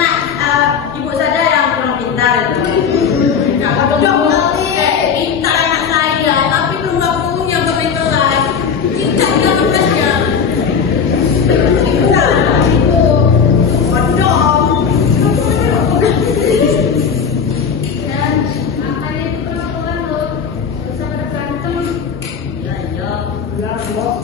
anak ibu saja yang kurang pintar itu. Pintar anak saya, tapi belum waktunya ke kelas. Cinta dia kelasnya. Pintar itu. Kodong. Dan makanya itu perlakuan lo, gak usah pada berantem. Iya. Ya, Mbok.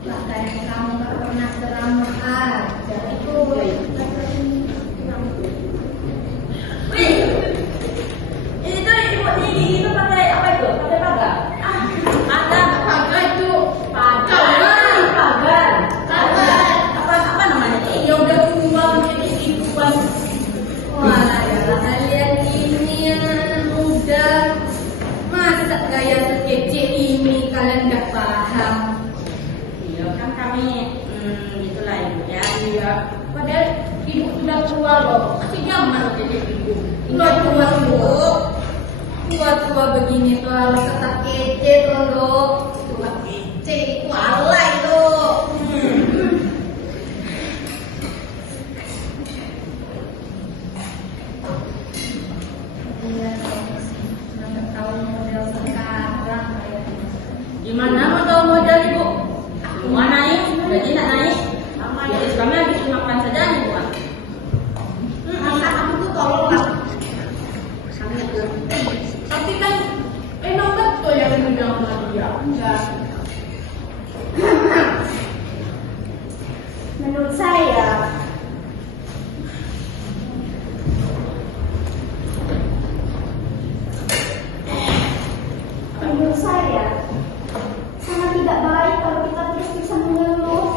Makanya kamu gak pernah ceramah aja itu. Itu ibu ini itu pakai apa itu? Pakai pagar. Pagar itu pagar. Apa namanya? Ya udah tua menjadi kehidupan. Wah, ya kalian ini anak muda, masa gaya sekece ini kalian gak paham? Iya kan kami itulah ibu ya. Iya, padahal ibu sudah tua loh, masih zaman jadi ibu. Tua begini tuh harus tetap kece tuh loh. Tua kece, walai loh. Iya, nggak tahu model sekarang kayak Gimana mau tahu modal ibu? Mau naik? Gaji nak naik? Ya, kami habis makan saja nih bu. anak aku tuh tolonglah. Tapi kan emang betul yang dibilang sama dia. Enggak. Menurut saya, sangat tidak baik kalau kita terus-terusan mengeluh.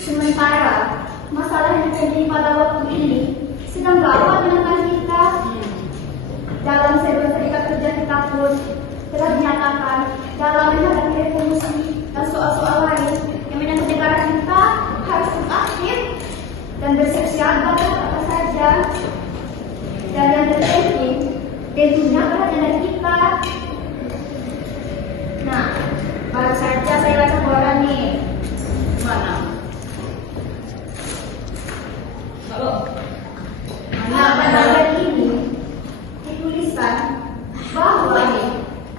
Sementara masalah yang terjadi pada waktu ini sedang gawat dengan kita. Dalam serikat kerja kita pun telah dinyatakan dalam menghadapi revolusi dan soal-soal lain yang menyangkut negara kita harus aktif dan bersiap siaga apa saja. Dan yang terpenting tentunya perhatian dari kita. Nah, baru saja saya baca koran nih. Mana? Halo. Pada hari ini dituliskan bahwa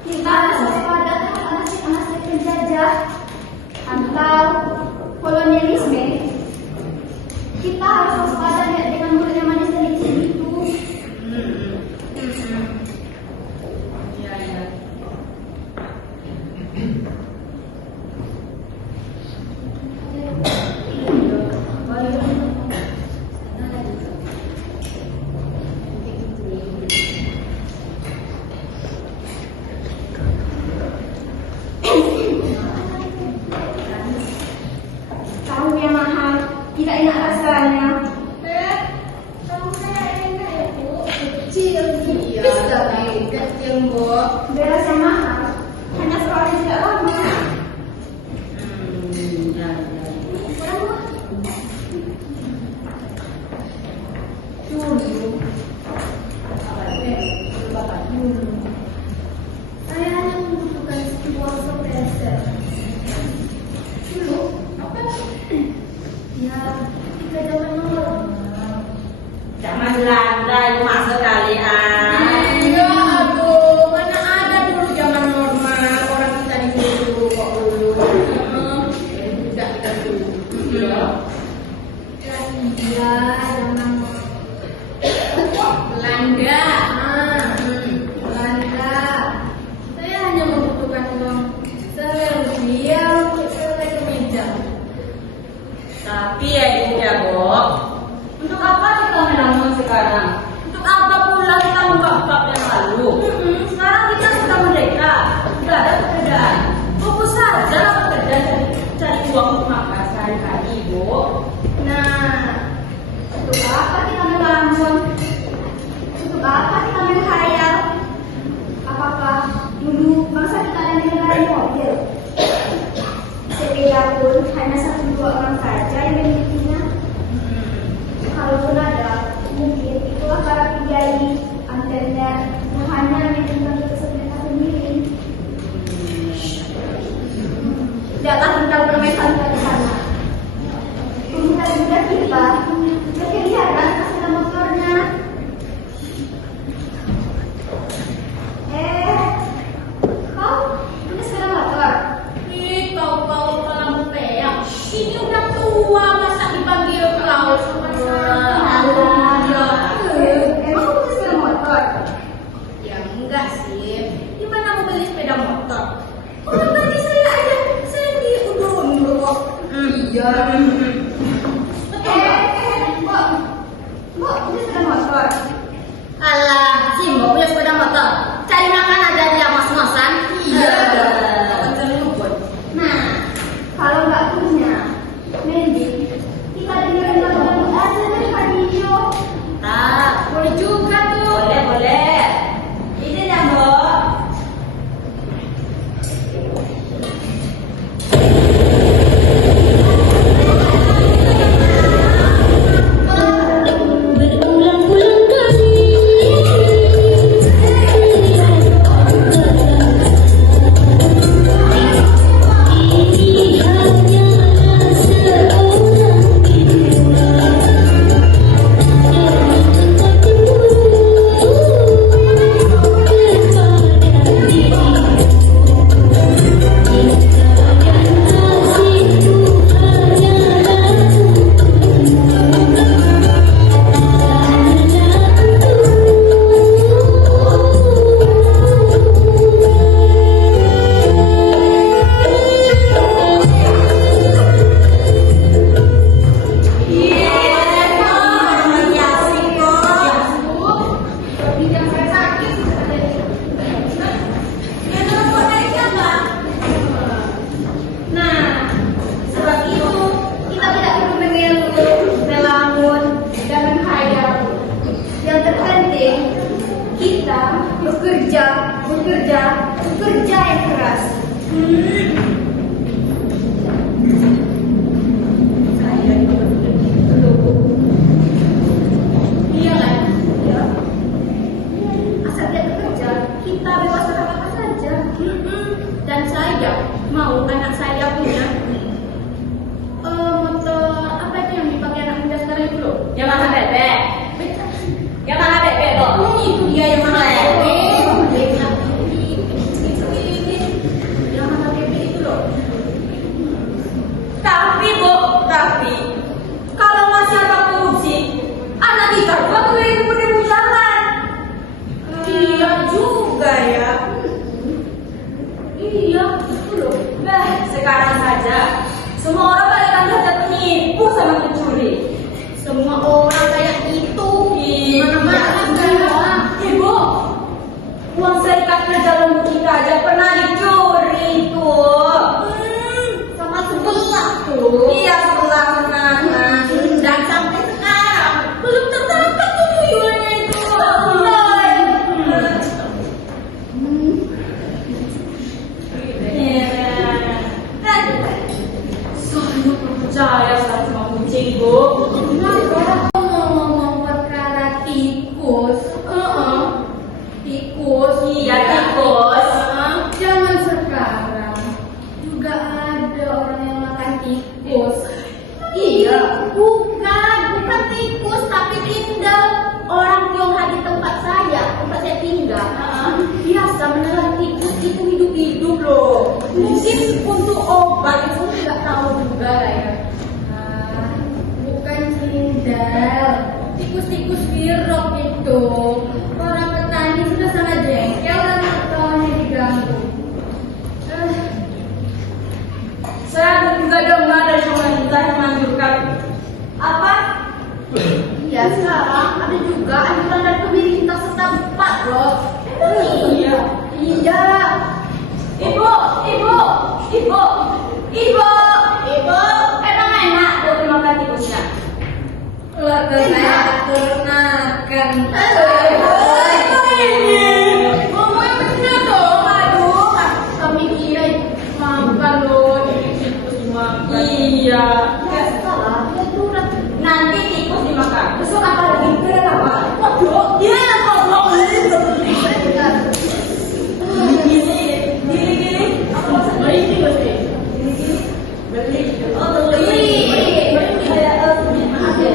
kita harus waspada terhadap nasib penjajah atau kolonialisme. Kita harus waspada dengan mulut yang manis dan licin itu. Iya. Tahu yang mahal, tidak enak rasanya. Kamu saya enak ya bu, kecil tipis tapi kecil bu. Beras yang mahal, hanya seorang yang tidak lama. Iya. Saya hanya membutuhkan sebuah sepeser. Dulu, apa? Ya, tiga zaman normal. Zaman Belanda itu masuk kalian. Iya, aduh, mana ada dulu zaman normal orang kita dulu kok dulu. Tidak kita dulu. Iya. Iya, zaman Belanda. Belanda. Saya hanya membutuhkan uang ₹1.000 untuk selesai kemeja. Tapi ya ibu ya Bob, untuk apa kita menanggung sekarang? Untuk apa pula kita membuat bab yang lalu? Sekarang kita sudah merdeka, sudah ada pekerjaan. Fokus saja bekerja cari uang untuk makan sehari-hari ibu. Nah, untuk apa kita melamun? Untuk apa kita menghayal? Apakah dulu bangsa kita ada negara mobil? Sepeda pun hanya 1-2 orang saja yang memilikinya. Kalaupun ada, mungkin itulah para kiai, antennya yang hanya memiliki kesempatan sendiri. motor. Orang tadi saya aja, saya diundur-undur kok. Iya. Mbak, ini sepeda motor. Alah, si Mbok punya sepeda motor. Cari makan aja dia mas-masan. Iya. Nah, kalau nggak punya, Mendy, kita dengerin lagu-lagu aja dari radio. Nah, boleh juga tuh. Boleh, boleh. Izin ya, Mbok. Berulang-ulang kali ini hanyalah seorang ibu bekerja yang keras. Iya kan? Ya. Asal dia bekerja, kita bebas apa saja. Dan saya mau anak saya punya motor apa itu yang dipakai anak muda sekarang itu loh? Yamaha bebek. Yamaha bebek, Mbok. Itu dia yang mana? Tapi, Bu, kalau masih ada korupsi, anak kita juga keliling-keliling jalan. Iya juga ya. Iya, itu loh. Nah, sekarang saja semua orang bagaikan saja penipu sama pencuri. Semua orang kayak itu. Mana-mana juga. Ibu, uang serikat kerja lembut kita aja pernah dicuri tuh. Sama sebelah tuh. Iya, sebelah sana. Dan sampai sekarang belum tertangkap tuh tuyulnya itu. Saya percaya sama kucing, Bu. Ngomong perkara tikus. Tikus. Iya, tikus. Zaman sekarang juga ada orang yang makan tikus. Iya, bukan tikus tapi tinggal orang Tionghoa di tempat saya tinggal. Biasa menelan tikus itu hidup-hidup loh. Mungkin untuk obat itu nggak tahu juga lah ya. Bukan sindal, tikus-tikus birok itu. Orang petani sudah sangat jengkel dan kawannya diganggu. Saya juga dengar dari pemerintah yang menganjurkan apa? Ya sekarang ada juga anjuran dari pemerintah setempat loh. Iya. Iya. Ibu. Emang enak tuh dimakan tikusnya? Keluarga saya ternakan. Ngomongnya bener dong, aduh. Kami kira makan loh, ini tikus dimakan. Iya. Ya salah, ya turun. Nanti tikus dimakan. Besok apa lagi? Keren apa? Waduh, Iya, kok gini. gini. Apa maksudnya? Beli tikus nih. Beli. Oh, Beli. Kayak maaf ya.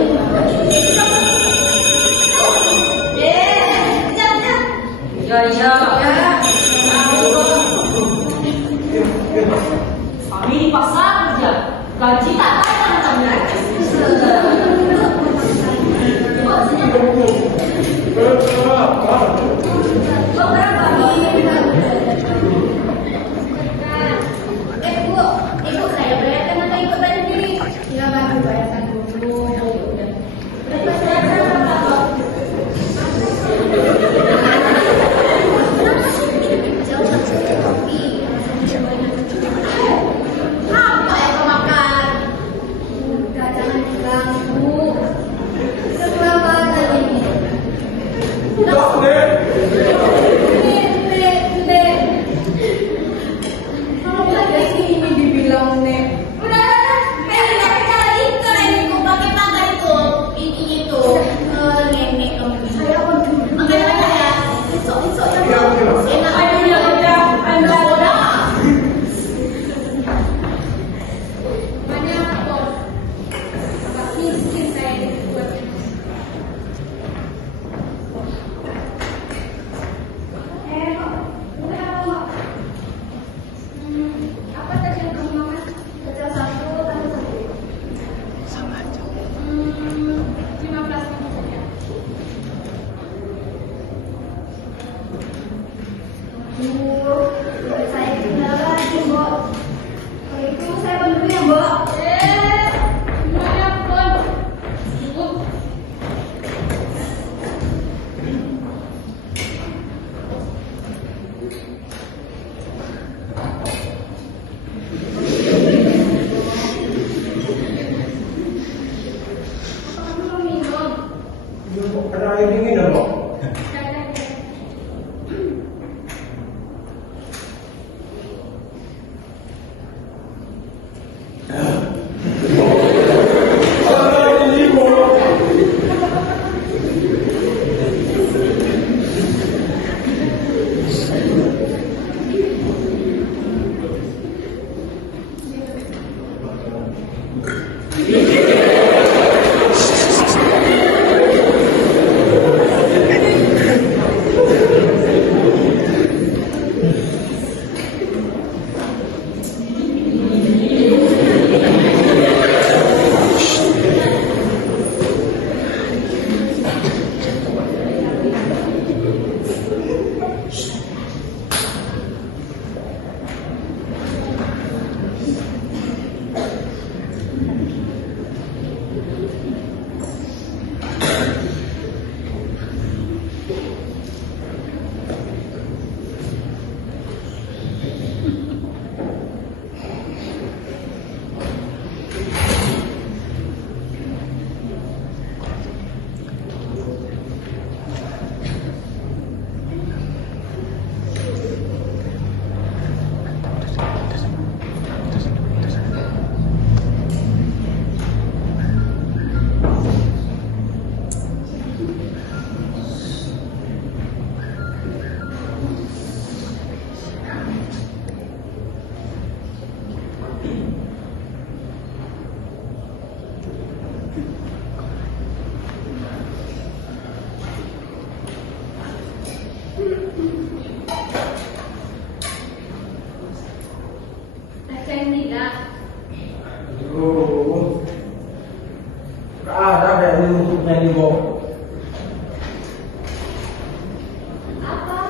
Kamu mau minum? Iya, Mbok. Ada air dingin ya, Mbok? Aceh tidak. Aduh. Nggak ada kayaknya untuknya nih, Mbok. Apa?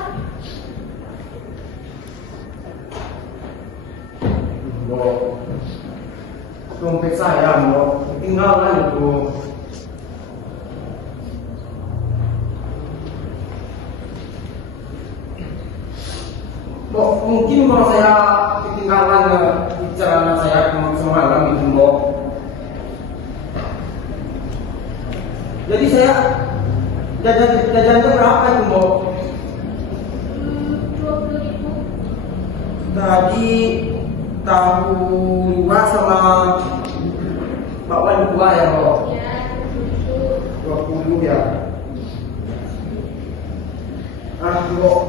Mbok. Dompet saya, Mbok. Ketinggalan itu. Mbok, mungkin kalau saya ketinggalan bicara saya semalam itu, Mbok. Jadi saya jajannya berapa itu, Mbok? 20.000. Tadi tahu 2 sama bakwan 2 ya, Mbok? Ya, 20. 20 ya. Mbok.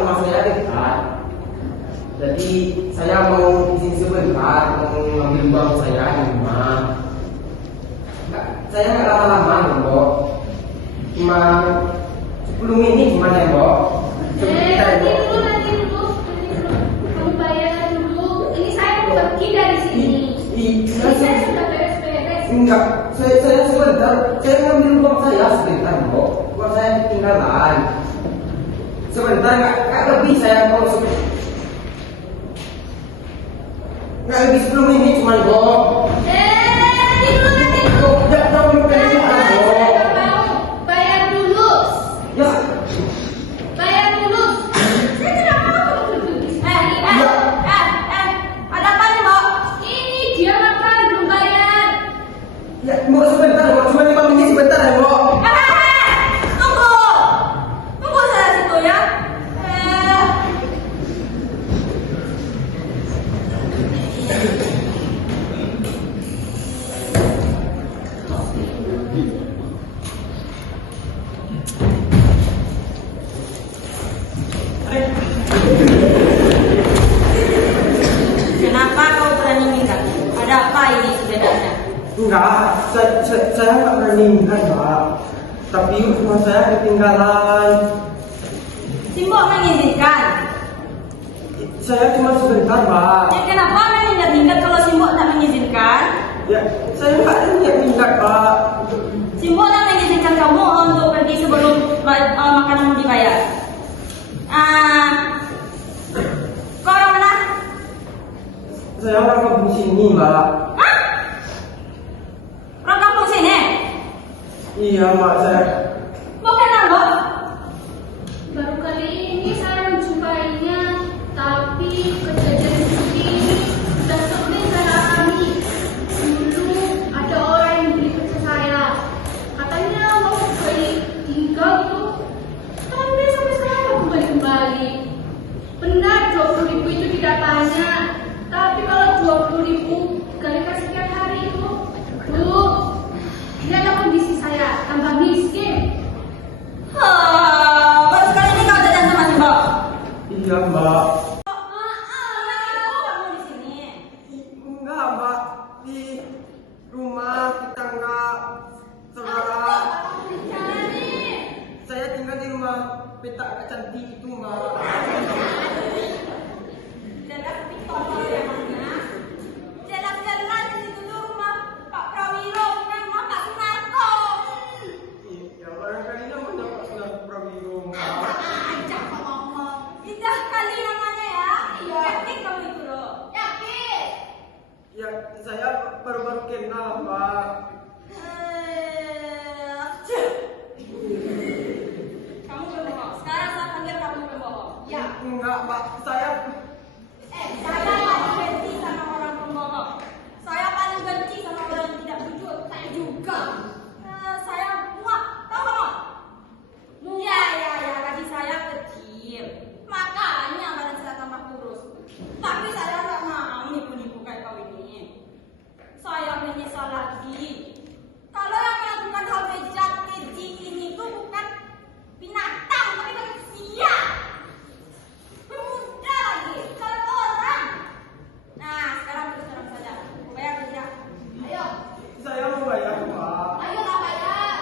Rumah saya dekat. Jadi saya mau izin sebentar, mau ngambil uang saya di rumah. Saya nggak lama-lama, Mbok. Cuma 10 menit cuma ya, Mbok. Nanti dulu. Kamu bayar dulu. Ini saya mau pergi dari sini. Ini saya sudah beres-beres. Enggak, saya sebentar. Saya ngambil uang saya sebentar, Mbok. Uang saya ketinggalan. Sebentar, nggak lebih saya kalau nggak lebih 10 menit cuma, Mbok. Nanti dulu. Jangan lupa ini, Saya Mbok. nggak mau. Bayar dulu. Ya, Bayar dulu. Saya tidak mau duduk di sini. Ada apa nih, Mbok? Ini dia makan belum bayar. ya, Mbok sebentar, Mbok. Cuma 5 menit sebentar ya, Mbok. Tunggu. Tunggu saya situ ya. Kenapa kau berani minggat? Ada apa ini sebenarnya? Enggak, saya nggak berani minta, Mbak. Tapi rumah saya ketinggalan. Simbok mengizinkan. Saya cuma sebentar, Mbak. Ya kenapa meninggal kalau Simbok tak mengizinkan? Ya, saya nggak ada niat minta, Pak. Simbok tak mengizinkan kamu untuk pergi sebelum makanan dibayar. Kau orang mana? Saya orang kampung sini, Mbak. Hah? Orang kampung sini? Iya, Mbak. Saya Bukan Mbok? Baru kali ini saya menjumpainya. 20.000 itu tidak banyak. Tapi kalau 20.000 kalikan setiap hari itu, lihat kondisi saya tambah miskin. Baru sekali ini kau jajan sama si Mbak. Iya Mbak. Kamu di sini. Enggak Mbak, di rumah tetangga saudara. Saya tinggal di rumah peta agak cantik itu Mbak. Jalan-jalan di situ tuh rumah Pak Prawiro, bukan rumah Pak Sunarto. Ya barangkali namanya Pak Sunarto Prawiro Mbak. Ajak ngomong. Indah kali namanya ya. Yakin kamu itu loh. Yakin? Ya saya baru-baru kenal Mbak. Kamu berbohong. Sekarang saya panggil kamu berbohong. Ya. Enggak Mbak, saya Saya paling benci sama orang pembohong. Saya paling benci sama orang yang tidak jujur. Saya juga. Saya muak. Tahu kamu? Ya, gaji saya kecil. Makanya badan saya tambah kurus. Tapi saya nggak mau nipu-nipu kayak kau ini. Saya menyesal lagi. Kalau yang melakukan hal bejat keji ini tuh bukan binatang, tapi manusia. Pemuda lagi, kalau orang. Nah, sekarang terus terang saja. Mau bayar atau tidak? Ayo. mau bayar Mbak. Ayo lah bayar.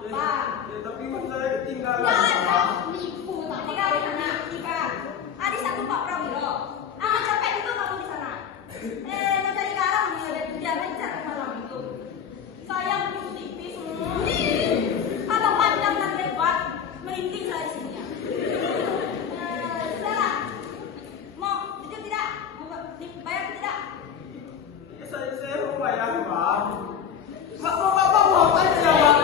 Apa? Ya, tapi uang saya ketinggalan. Ya Mbak. ada nipu tak Tinggal di sana, tiga. Adik satu Pak Prawiro. Amat capek itu kamu di sana. Mencari garam ada tujuannya cari malam itu. Saya punya TV semua. Kalau panjang dan lebar, merinding saya di sini. Sudahlah. Mau jujur tidak? Mau bayar atau tidak? Ya, saya mau bayar Mbak. Mbak mau Bapak mau aja Mbak.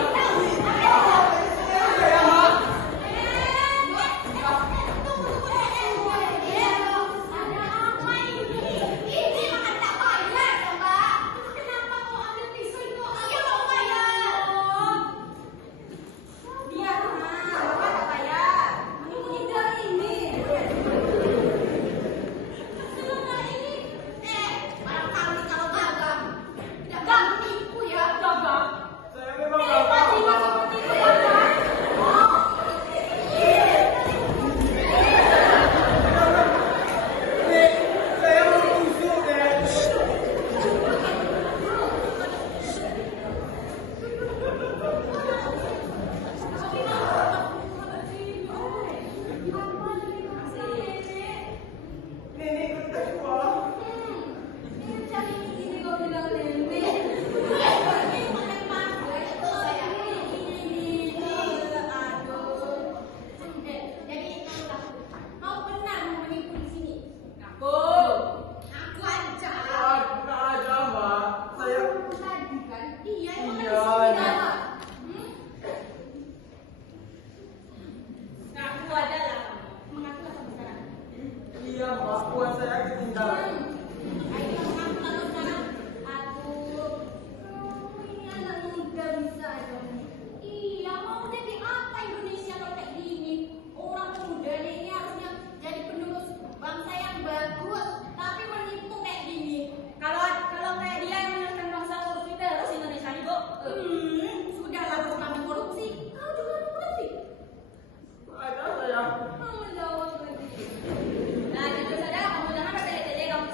Saya memang nggak tahu Mbak. Saya mau tusuk deh. Nenek kita sekolah. Nggak ada Mbak. Saya iya Mbak, uang saya ketinggalan. Iya, mau jadi apa Indonesia kalau kayak gini? Orang pemuda ini harusnya jadi penerus bangsa yang bagus, tapi menipu kayak gini. Kalau kayak dia yang menyelesaikan bangsa korupsi terus Indonesia ini, Bu. Sudahlah bersama korupsi. Kau juga korupsi. Ada saya. Mau menjawab lagi. Nah, jujur saja kamu jangan bertele-tele kamu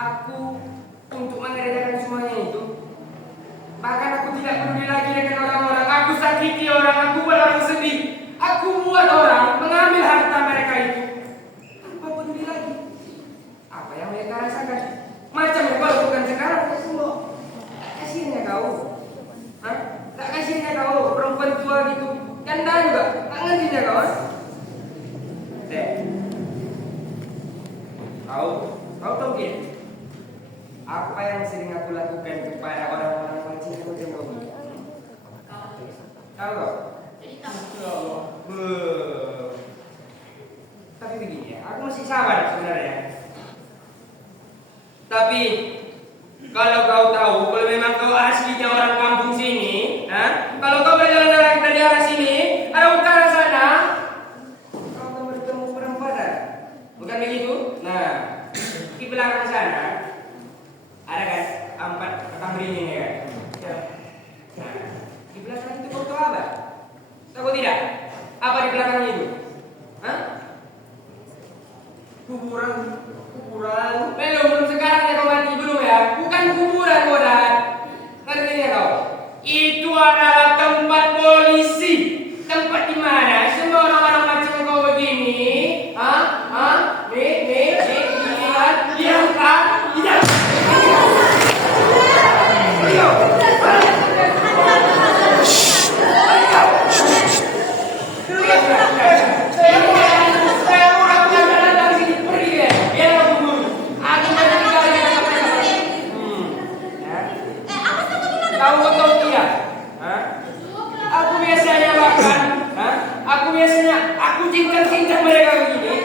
aku untuk mengerjakan semuanya itu. Bahkan aku tidak peduli lagi dengan orang-orang. Aku sakiti orang, aku buat orang sedih. Aku buat orang mengambil harta mereka itu. Tanpa peduli lagi apa yang mereka rasakan. Macam kau bukan sekarang, ya semua. Kasihannya kau. Hah? Tak kasihannya kau, perempuan tua gitu. Ganda juga, tak ngertinya kau. Dek. Kau tahu kan? Apa yang sering aku lakukan kepada orang-orang macam kau ini? Tahu kau? Tapi begini ya, aku masih sabar sebenarnya. Tapi kalau kau tahu, kalau memang kau aslinya orang kampung sini, kalau kau berjalan dari arah sini, arah utara sana, kau akan bertemu perempuan. Bukan begitu? Nah, di belakang sana ada kan 4 kakak beringin ya kan? Nah, di belakang itu kau tahu apa? Tahu tidak? Apa di belakang itu? Hah? Kuburan. Belum sekarang ya kau mati belum ya? Bukan kuburan kau dah. Ngerti ya kau? Itu adalah tempat polisi. Tempat di mana semua orang-orang macam kau begini, lihat kan? Lihat. Aku mereka begini,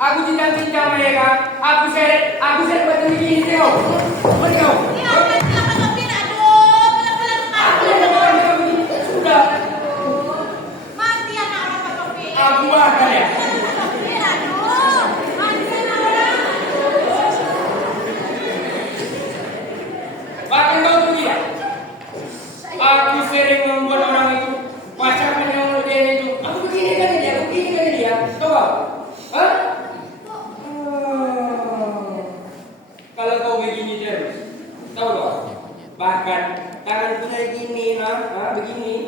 aku cincang mereka, aku seret macam begini tengok, tengok. Sudah. Mati anak orang Pak Topi. Aku makan ya. Bahkan kau tahu tidak? Aku sering membuat orang itu pacaran dengan model itu. Aku begini kan dia. Tahu tak? Hah? Kalau kau begini terus, tahu tak? Bahkan tangan punya gini, begini,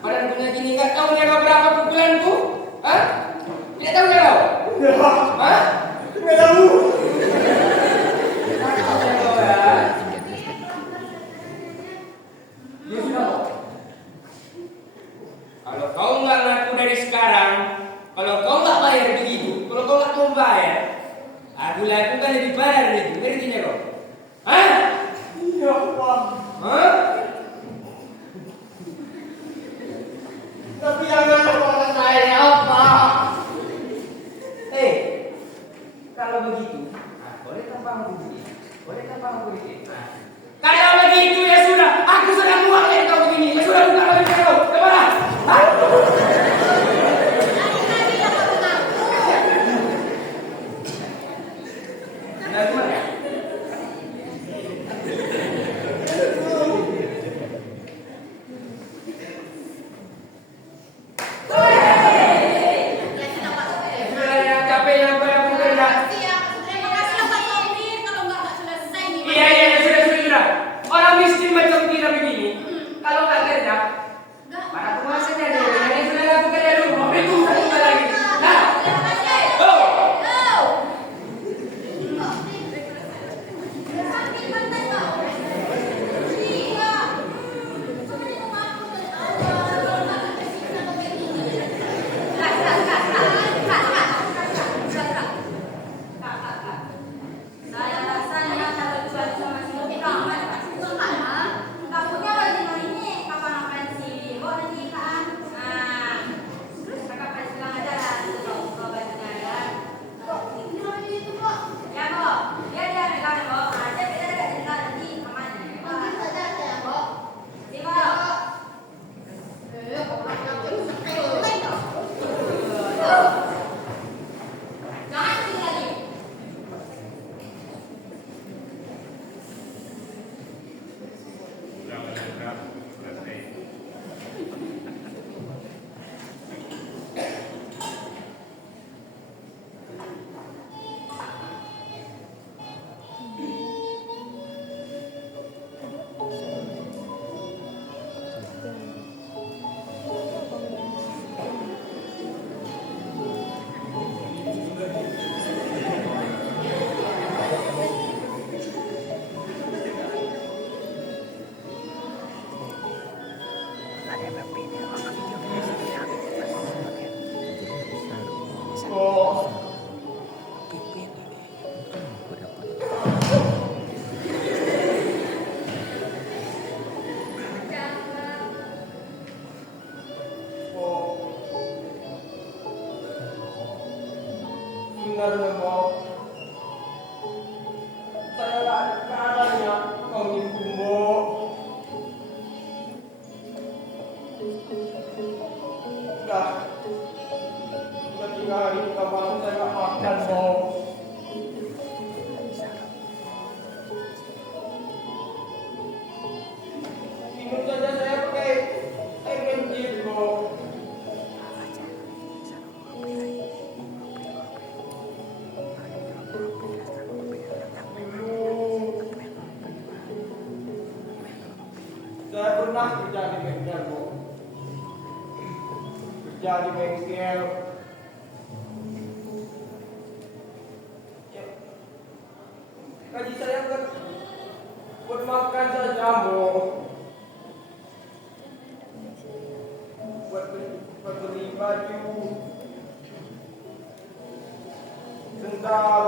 badan punya gini. Enggak tahu dia berapa pukulanku? Tidak tahu dia kau? Nggak tahu. Kalau kau nggak ngaku dari sekarang, kalau kau nggak bayar begitu, kalau kau nggak mau bayar, aku lakukan lebih bayar itu, ngertinya kau? Iya, Pak. Tapi jangan lakukan saya apa? Kalau begitu, boleh tampang begini, boleh tampang begini. Kalau begitu ya sudah, aku sudah muak ya kau begini, ya sudah buka lagi kau, kemana? Nah, gimana? Orang miskin macam kita begini, kalau nggak kerja, mana penghasilannya dia? Yang sudah pernah kerja di bengkel, Bu. Kerja di bengkel. Ya. Gaji saya kan buat makan saja, Bu. Buat beli baju, sendal.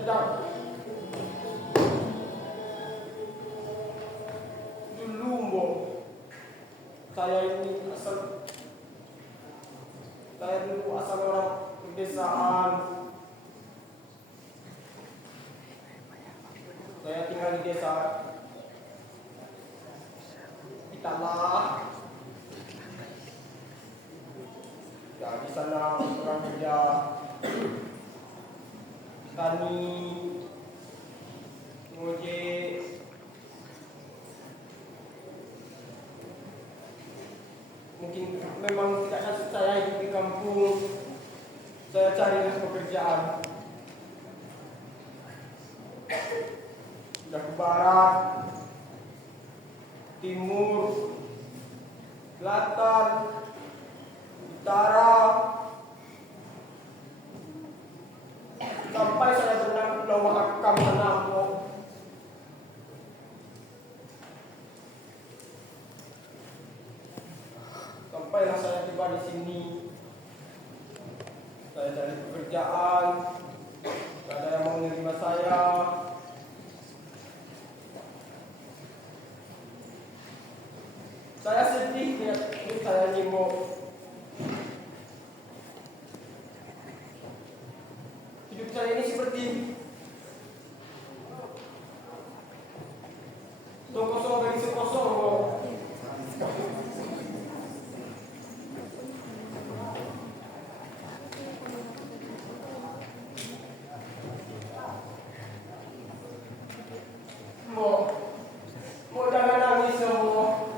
Sedang dulu, Bu, saya dulu asal orang pedesaan. Saya tinggal di desa Italah. Ya, di sana orang kerja tani, ngojek, mungkin memang tidak nasib saya hidup di kampung. Saya cari pekerjaan. Sudah ke barat, timur, selatan, utara, sampai saya berenang di Pulau Mahakam Manado. Sampailah saya tiba di sini. Saya cari pekerjaan, tidak ada yang mau menerima saya. Saya sedih lihat hidup saya Nimo. Hidup saya ini seperti kosong dari sekosong. Mau jangan nangis, Mo.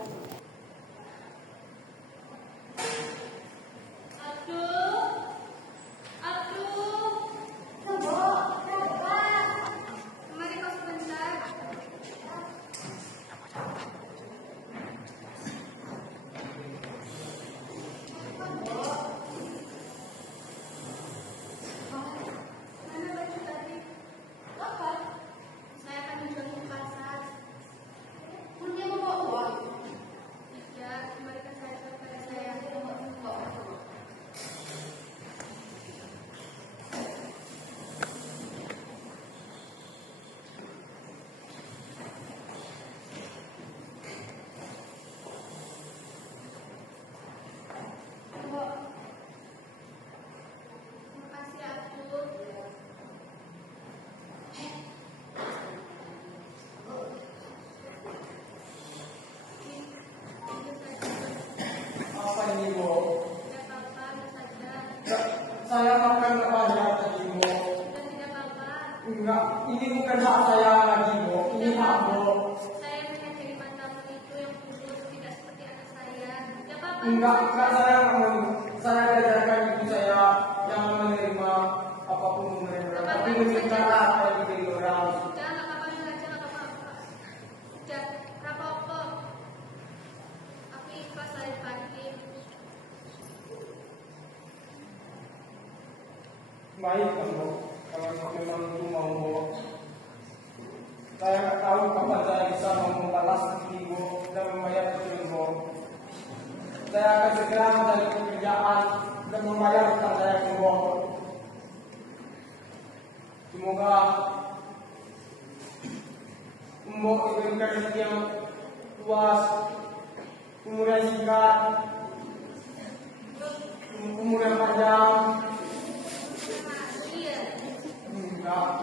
Apa ini, Bo? Saya makan apa aja tadi, Bo? Enggak, ini bukan hak saya lagi, Bo. Ini hak, Bo. Enggak, saya nggak mau. Saya diajarkan ibu saya jangan menerima apapun mereka. Tapi meminta apa yang diberi orang. Baik, Bo. Kalau memang itu mau, Bo. Saya nggak tahu kapan saya bisa membalas Ibu dan membayar itu, Bo. Saya akan segera mencari pekerjaan dan membayar utang saya ke Bo. Semoga Mbok diberikan rezeki yang luas, umur yang singkat, umur yang panjang. Enggak,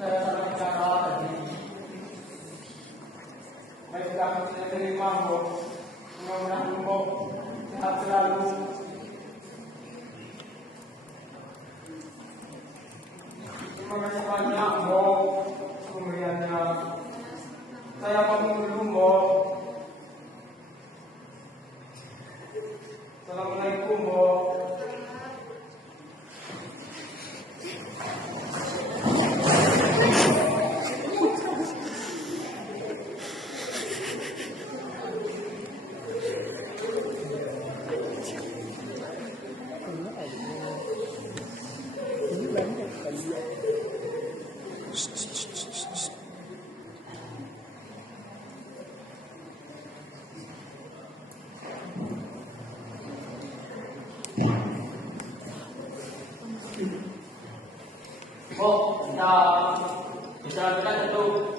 saya salah bicara tadi. Baiklah, saya terima, Bu. Mudah-mudahan Bu sehat selalu. Terima kasih banyak, Bu, pemberiannya. Saya pamit dulu, Bu. Oh, kita kita tentu